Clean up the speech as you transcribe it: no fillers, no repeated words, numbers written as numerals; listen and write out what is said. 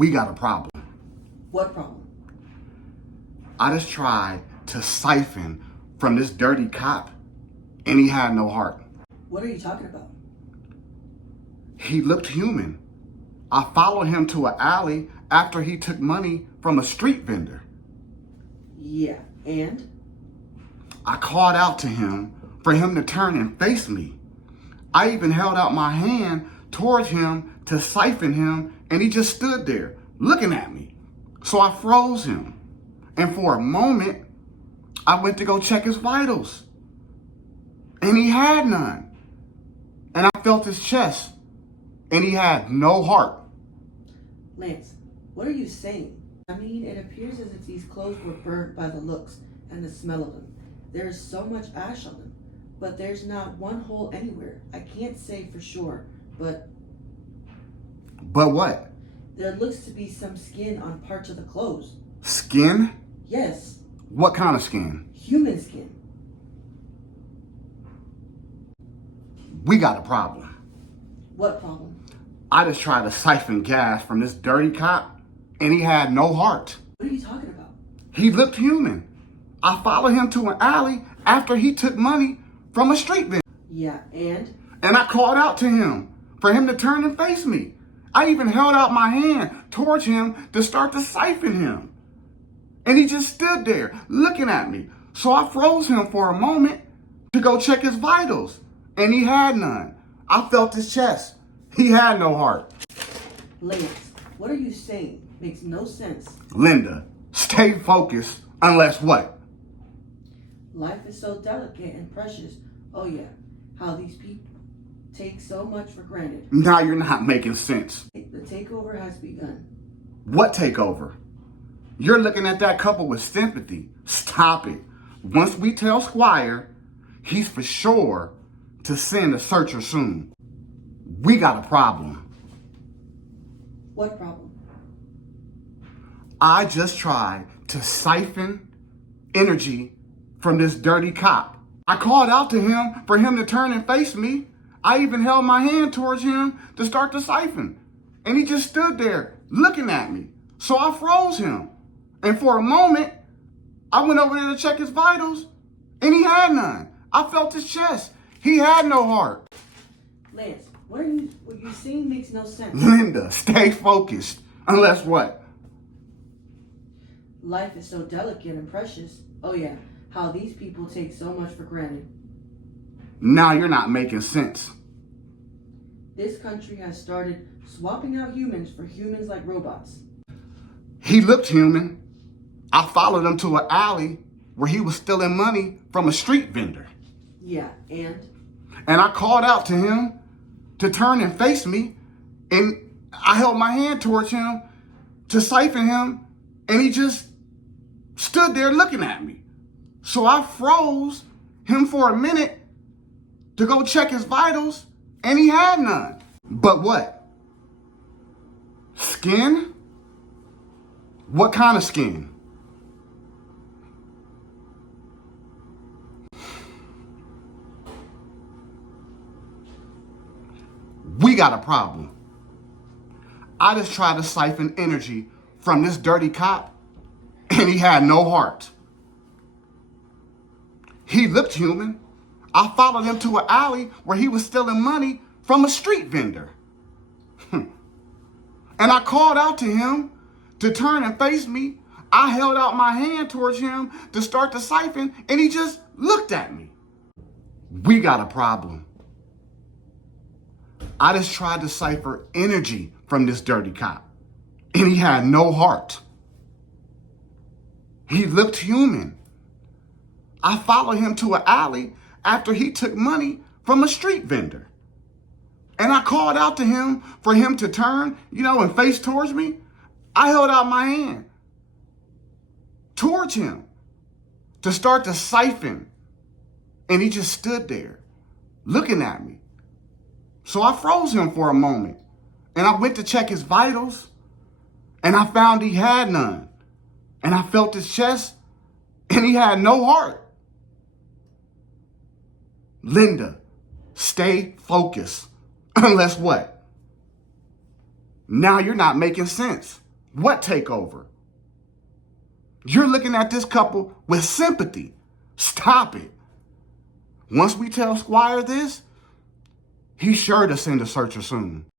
We got a problem. What problem? I just tried to siphon from this dirty cop, and he had no heart. What are you talking about? He looked human. I followed him to an alley after he took money from a street vendor. Yeah, and? I called out to him for him to turn and face me. I even held out my hand towards him to siphon him, and he just stood there looking at me. So I froze him. And for a moment, I went to go check his vitals. And he had none. And I felt his chest. And he had no heart. Lance, what are you saying? I mean, it appears as if these clothes were burnt by the looks and the smell of them. There is so much ash on them, but there's not one hole anywhere. I can't say for sure, but... But what? There looks to be some skin on parts of the clothes. Skin? Yes. What kind of skin? Human skin. We got a problem. What problem? I just tried to siphon gas from this dirty cop, and he had no heart. What are you talking about? He looked human. I followed him to an alley after he took money from a street vendor. Yeah, and? And I called out to him for him to turn and face me. I even held out my hand towards him to start to siphon him. And he just stood there looking at me. So I froze him for a moment to go check his vitals. And he had none. I felt his chest. He had no heart. Lance, what are you saying? Makes no sense. Linda, stay focused unless what? Life is so delicate and precious. Oh yeah, how these people take so much for granted. Now you're not making sense. The takeover has begun. What takeover? You're looking at that couple with sympathy. Stop it. Once we tell Squire, he's for sure to send a searcher soon. We got a problem. What problem? I just tried to siphon energy from this dirty cop. I called out to him for him to turn and face me. I even held my hand towards him to start the siphon. And he just stood there looking at me. So I froze him. And for a moment, I went over there to check his vitals, and he had none. I felt his chest. He had no heart. Lance, what you're saying makes no sense. Linda, stay focused. Unless what? Life is so delicate and precious. Oh yeah, how these people take so much for granted. Now you're not making sense. This country has started swapping out humans for humans like robots. He looked human. I followed him to an alley where he was stealing money from a street vendor. Yeah, and? And I called out to him to turn and face me, and I held my hand towards him to siphon him, and he just stood there looking at me. So I froze him for a minute to go check his vitals, and he had none. But what? Skin? What kind of skin? We got a problem. I just tried to siphon energy from this dirty cop, and he had no heart. He looked human. I followed him to an alley where he was stealing money from a street vendor. And I called out to him to turn and face me. I held out my hand towards him to start the siphon, and he just looked at me. We got a problem. I just tried to cipher energy from this dirty cop, and he had no heart. He looked human. I followed him to an alley after he took money from a street vendor. And I called out to him for him to turn, and face towards me. I held out my hand towards him to start the siphon, and he just stood there looking at me. So I froze him for a moment, and I went to check his vitals, and I found he had none. And I felt his chest, and he had no heart. Linda, stay focused. Unless what? Now you're not making sense. What takeover? You're looking at this couple with sympathy. Stop it. Once we tell Squire this, he's sure to send a searcher soon.